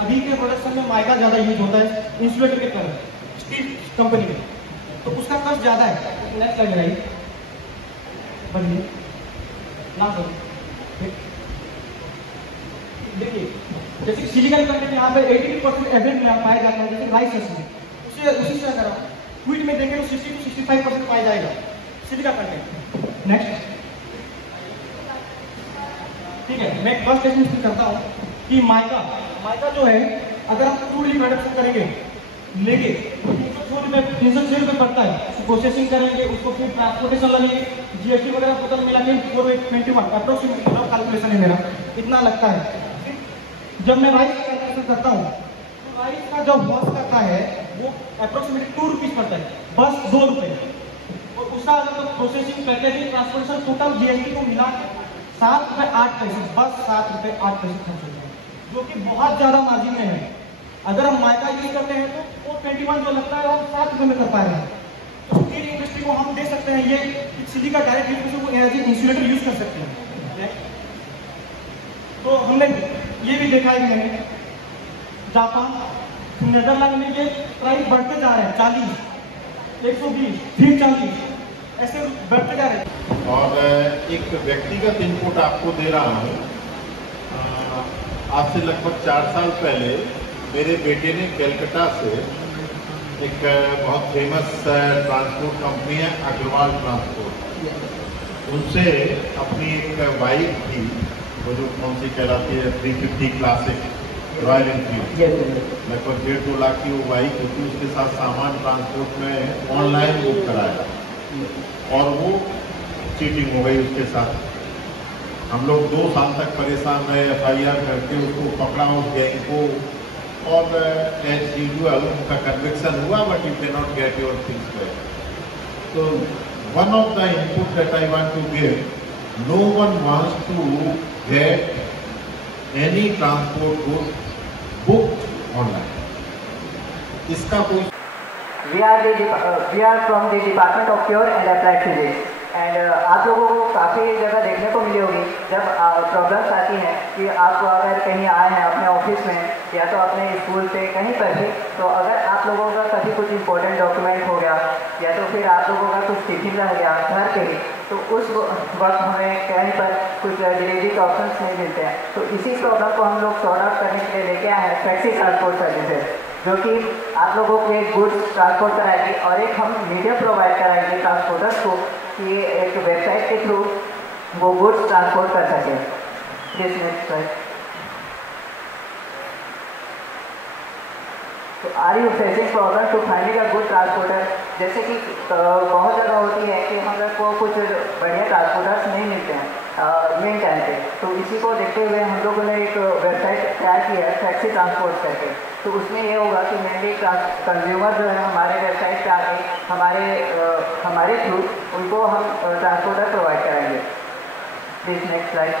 अभी के प्रोडक्शन में माइका ज़्यादा यूज होता है इंसुलेटर के तरह, स्टील कंपनी में, तो उसका कष्ट ज़्यादा है। नेक्स्ट लग रही बनिए ना करो, देखिए जैसे सिलिकॉन कंटेंट यहाँ पे 80% एवरेज में पाया जाता है, जैसे राइस में उसी से अगर आप ट्वीट में देखें तो 60 to 65% पाया जाएगा सिलिकॉन कंटेंट। नेक्स्ट, ठीक है, मैं फर्स्ट क्वेश्चन करता हूँ कि माइका जो है अगर हम टू रिप्रोडक्शन करेंगे लेके 306 रुपये पड़ता है, प्रोसेसिंग करेंगे उसको, फिर ट्रांसपोर्टेशन लगेंगे, जीएसटी वगैरह टोटल मिला के 421 अप्रोक्सीमेटली कैलकुलेशन है मेरा, इतना लगता है। जब मैं राइस का कैलकुलेशन करता हूँ तो राइस का जो बस करता है वो अप्रोक्सीमेटली 2 रुपीज़ पड़ता है, बस 2 रुपये, और उसका अगर तो processing packaging transportation total GST को मिला के 7 रुपये 8 पैसे, बस 7 रुपये 8 पैसे खर्च होता है। जो कि बहुत ज़्यादा मार्जिन में है। अगर हम माइका यूज करते हैं तो वो 21 जो लगता है हम 7 रुपये में कर पा रहे हैं। तो स्टील इंडस्ट्री को हम दे सकते हैं, ये सिलिका डायरेक्ट यूज को एज ए इंसुलेटर यूज कर सकते हैं। तो हमने ये भी देखा है कि मैंने जापान, नीदरलैंड में ये प्राइस बढ़ते जा रहे हैं, 40, 120, फिर 40, ऐसे बढ़ते जा रहे हैं। और एक व्यक्तिगत इनपुट आपको दे रहा हूँ। आज से लगभग 4 साल पहले मेरे बेटे ने कलकत्ता से एक बहुत फेमस ट्रांसपोर्ट कंपनी है अग्रवाल ट्रांसपोर्ट, उनसे अपनी एक बाइक थी, वो जो कौन सी कहलाती है 350 क्लासिक रॉयल एनफील्ड, लगभग 1.5-2 लाख की वो बाइक होती, उसके साथ सामान ट्रांसपोर्ट में ऑनलाइन बुक कराया और वो चीटिंग हो गई उसके साथ। हम लोग 2 साल तक परेशान रहे, FIR करके उसको पकड़ा उस गैंग को, और एज यूजुअल उनका कन्विक्शन हुआ, but you can not get your things back. तो one of the input that I want to give, no one wants to get any transport good book online. इसका कोई We are from the Department of Pure and Applied Physics and आप लोगों को काफ़ी जगह देखने को मिली होगी जब प्रॉब्लम्स आती हैं कि आप अगर कहीं आए हैं अपने ऑफिस में या तो अपने स्कूल पे कहीं पर भी, तो अगर आप लोगों का कभी कुछ इंपॉर्टेंट डॉक्यूमेंट हो गया या तो फिर आप लोगों का कुछ टिफिन रह गया घर पे ही, तो उस वक्त हमें कहीं पर कुछ डिलीवरी के ऑप्शंस नहीं मिलते हैं। तो इसी प्रॉब्लम को हम लोग सॉर्ट आउट करने के लिए लेके आए हैं फ्लेक्सी ट्रांसपोर्ट सर्विसेज, जो कि आप लोगों को एक गुड्स ट्रांसपोर्ट कराएगी और एक हम मीडियम प्रोवाइड कराएंगे ट्रांसपोर्टर्स को कि एक वेबसाइट के थ्रू वो गुड्स ट्रांसपोर्ट कर सकें। This next slide. तो are you facing problem to finding a good transporter, जैसे कि बहुत जगह होती है कि हम लोग को कुछ बढ़िया ट्रांसपोर्टर्स नहीं मिलते हैं मेन टाइम पे, तो इसी को देखते हुए हम लोगों ने एक वेबसाइट तैयार की है फ्लेक्सी ट्रांसपोर्ट करके। तो उसमें ये होगा कि मेनली कंज्यूमर जो है हमारे वेबसाइट पे आके हमारे थ्रू उनको हम ट्रांसपोर्टर प्रोवाइड कराएंगे। This next slide.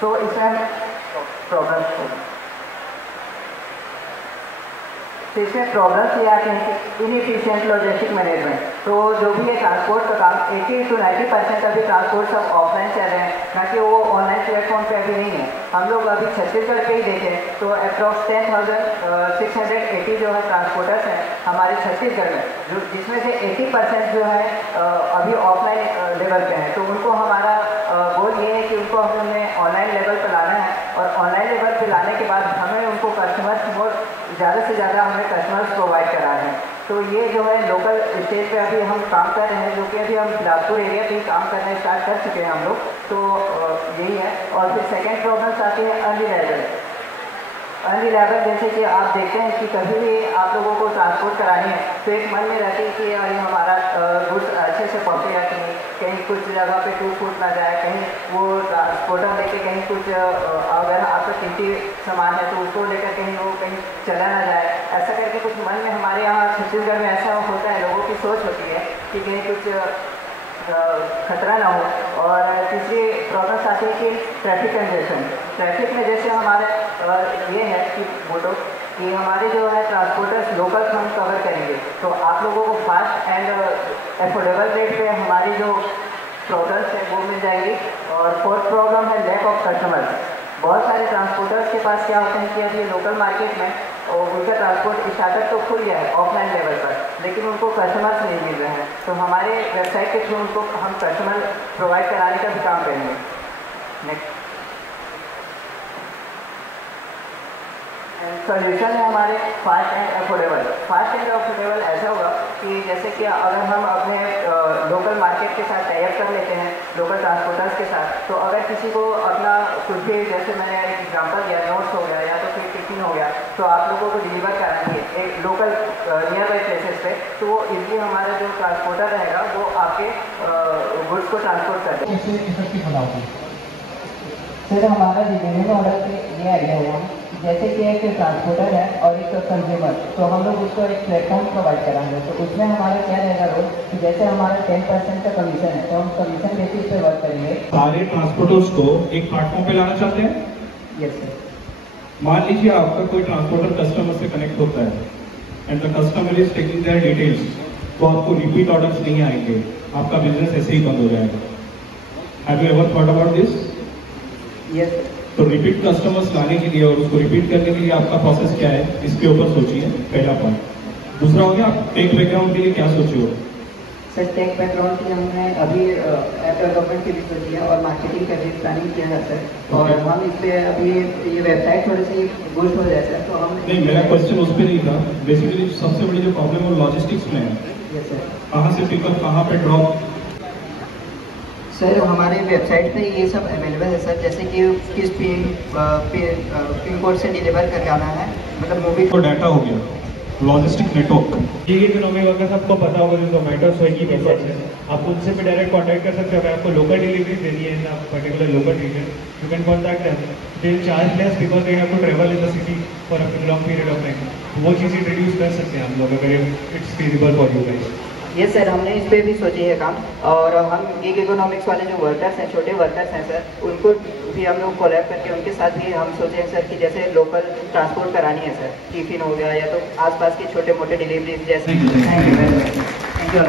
तो इसमें प्रॉब्लम्स ये आते हैं कि इनएफिशिएंट लॉजिस्टिक मैनेजमेंट। तो जो भी है ट्रांसपोर्ट का काम 80 to 90% अभी ट्रांसपोर्ट सब ऑफलाइन चल रहे हैं, ना कि वो ऑनलाइन प्लेटफॉर्म पे अभी नहीं है। हम लोग अभी छत्तीसगढ़ पे ही देखें तो अप्रॉक्स 10,680 जो है ट्रांसपोर्टर्स हैं हमारे छत्तीसगढ़ में, जो जिसमें से 80% जो है अभी ऑफलाइन लेवल पे हैं। तो उनको हमारा गोल ये है कि उनको हमें ऑनलाइन लेवल पर लाना है और ऑनलाइन लेवल पर लाने के बाद हमें उनको कस्टमर्स ज़्यादा से ज़्यादा हमें कस्टमर्स प्रोवाइड करा रहे हैं। तो ये जो है लोकल स्टेज पे अभी हम काम कर रहे हैं, जो कि अभी हम बिलासपुर एरिया पे ही काम करना स्टार्ट कर चुके हैं हम लोग। तो यही है। और फिर सेकेंड प्रॉब्लम्स आती है अनरिलायबल, जैसे कि आप देखते हैं कि कभी भी आप लोगों को ट्रांसपोर्ट करानी है तो एक मन में रहती है कि अरे हमारा गुड्स अच्छे से पहुँचे या कहीं कुछ जगह पे टूट फूट ना जाए, कहीं वो ट्रांसपोर्टर लेके कहीं कुछ अगर आपका कीमती सामान है तो उसको लेकर कहीं वो कहीं चला ना जाए, ऐसा करके कुछ मन में हमारे यहाँ छत्तीसगढ़ में ऐसा होता है, लोगों की सोच होती है कि कहीं कुछ खतरा ना हो। और तीसरी प्रॉब्लम्स आती है कि ट्रैफिक कंजेशन। ट्रैफिक में जैसे हमारे ये है कि मोटो कि हमारे जो है ट्रांसपोर्टर्स लोकल हम कवर करेंगे, तो आप लोगों को फास्ट एंड अफोर्डेबल रेट पे हमारी जो प्रोडक्ट्स है वो मिल जाएंगी। और फोर्थ प्रॉब्लम है लैक ऑफ कस्टमर्स। बहुत सारे ट्रांसपोर्टर्स के पास क्या होता है कि अभी लोकल मार्केट में और उनका ट्रांसपोर्ट स्टार्टअप तो खुल गया है ऑफलाइन लेवल पर, लेकिन उनको कस्टमर्स नहीं मिल रहे हैं। तो हमारे वेबसाइट के थ्रू उनको हम कस्टमर प्रोवाइड कराने का भी काम करेंगे। नेक्स्ट सोल्यूशन है हमारे fast and affordable. Fast and affordable ऐसा होगा कि जैसे कि अगर हम अपने लोकल मार्केट के साथ टाई अप कर लेते हैं लोकल ट्रांसपोर्टर्स के साथ, तो अगर किसी को अपना कुछ भी, जैसे मैंने एक एग्जांपल दिया, नोट्स हो गया या तो फिर टिफिन हो गया, तो आप लोगों को डिलीवर कराएंगे एक लोकल नियर बाई प्लेसेस पे, तो वो इजीली हमारा जो ट्रांसपोर्टर रहेगा वो आपके गुड्स को ट्रांसपोर्ट कर देगा। सर हमारा डिजाइनिंग ऑर्डर पे ये आइडिया हुआ जैसे कि एक ट्रांसपोर्टर है और एक कंज्यूमर, तो हम लोग उसको एक प्लेटफॉर्म प्रोवाइड कराएंगे। तो उसमें हमारा क्या रहेगा रोल कि जैसे हमारा 10% का कमीशन है, तो हम कमीशन बेसिस पे वर्क करेंगे। सारे ट्रांसपोर्टर्स को एक प्लेटफॉर्म पे लाना चाहते हैं? Yes sir. मान लीजिए आपका कोई ट्रांसपोर्टर कस्टमर से कनेक्ट होता है and the customer is taking their details, तो आपको रिपीट ऑर्डर्स नहीं आएंगे, आपका बिजनेस ऐसे ही बंद हो जाएगा। Have you ever thought about this? Yes. तो रिपीट कस्टमर्स लाने के लिए और उसको रिपीट करने के लिए आपका प्रोसेस क्या है, इसके ऊपर सोचिए, पहला पॉइंट। दूसरा हो गया, आप टेक बैकग्राउंड के लिए क्या सोचे हो? सर टेक बैकग्राउंड के लिए हमने अभी ऐप डेवलपमेंट की भी सोची है और मार्केटिंग का भी प्लानिंग किया है सर। और हम इस पे अभी ये वेबसाइट थोड़ी सी बूस्ट हो जाए सर, तो हम नहीं, मेरा क्वेश्चन उस पर नहीं था। बेसिकली सबसे बड़ी जो प्रॉब्लम है वो लॉजिस्टिक्स में है। Yes sir. कहाँ से पिकअप, कहाँ पे ड्रॉप? सर हमारे वेबसाइट पे ये सब अवेलेबल है सर, जैसे कि किस पिन कोड से डिलीवर करवाना है, मतलब मूवी को डाटा हो गया, logistic network. Gig economy workers आपको पता होगा, जो जोमेटो स्विगी वेबसाइट है, आप उनसे भी डायरेक्ट कॉन्टैक्ट कर सकते हो। अगर आपको लोकल डिलीवरी देनी है in particular local region, you can contact them. They will charge less because they have to travel in the city for a long period of time. वो चीज़ इंट्रोड्यूस कर सकते हैं हम लोग अगर it's feasible for you guys. ये sir हमने इस पे भी सोची है काम, और हम गिग इकोनॉमिक्स वाले जो वर्कर्स हैं, छोटे वर्कर्स हैं सर, उनको भी हम लोग कोलैब करके उनके साथ भी हम सोचे हैं सर कि जैसे लोकल ट्रांसपोर्ट करानी है सर, टिफिन हो गया या तो आसपास के छोटे मोटे डिलीवरी जैसे। Thank you.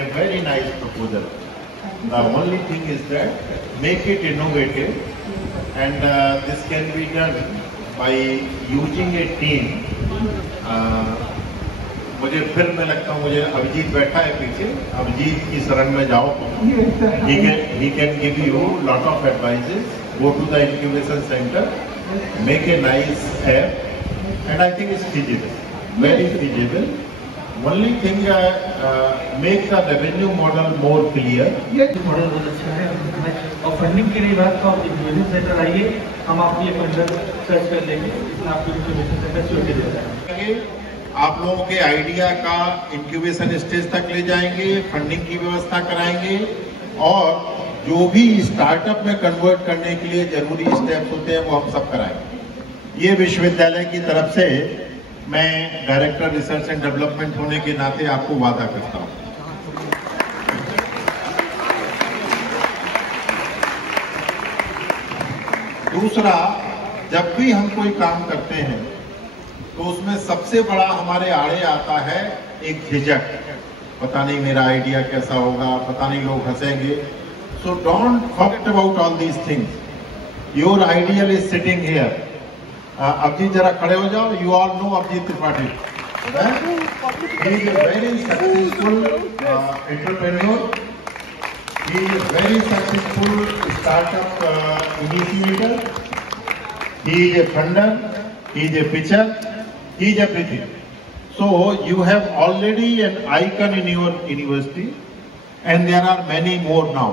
A very nice proposal. The only thing is that make it innovative and this can be done by using a team. मुझे फिर मैं लगता हूँ, मुझे अभिजीत बैठा है पीछे, अभिजीत की शरण में जाओ। He can give you lot of advices. Go to the incubation center, make a nice app, and I think it's feasible, very feasible. Only thing, make the revenue model more clear. ये model बहुत अच्छा है। और funding की रही बात, तो आप इंक्यूबेशन सेंटर आइए, हम आपको ये फंडर सर्च कर लेंगे, इसमें आपको इंक्यूबेशन सेंटर छोड़ के देता है। आप लोगों के आइडिया का इंक्यूबेशन स्टेज तक ले जाएंगे, फंडिंग की व्यवस्था कराएंगे, और जो भी स्टार्टअप में कन्वर्ट करने के लिए जरूरी स्टेप्स होते हैं वो हम सब कराएंगे। ये विश्वविद्यालय की तरफ से मैं डायरेक्टर रिसर्च एंड डेवलपमेंट होने के नाते आपको वादा करता हूं। दूसरा, जब भी हम कोई काम करते हैं तो उसमें सबसे बड़ा हमारे आड़े आता है एक झिझक, पता नहीं मेरा आइडिया कैसा होगा, पता नहीं लोग हंसेंगे। So don't forget about all these things. Your ideal is sitting here. Abhijeet जरा खड़े हो जाओ। You all know Abhijeet Tripathi, he is a very successful entrepreneur. He is a very successful startup initiator. He is a funder. He is a pitcher. He is everything. So you have already an icon in your university, and there are many more now.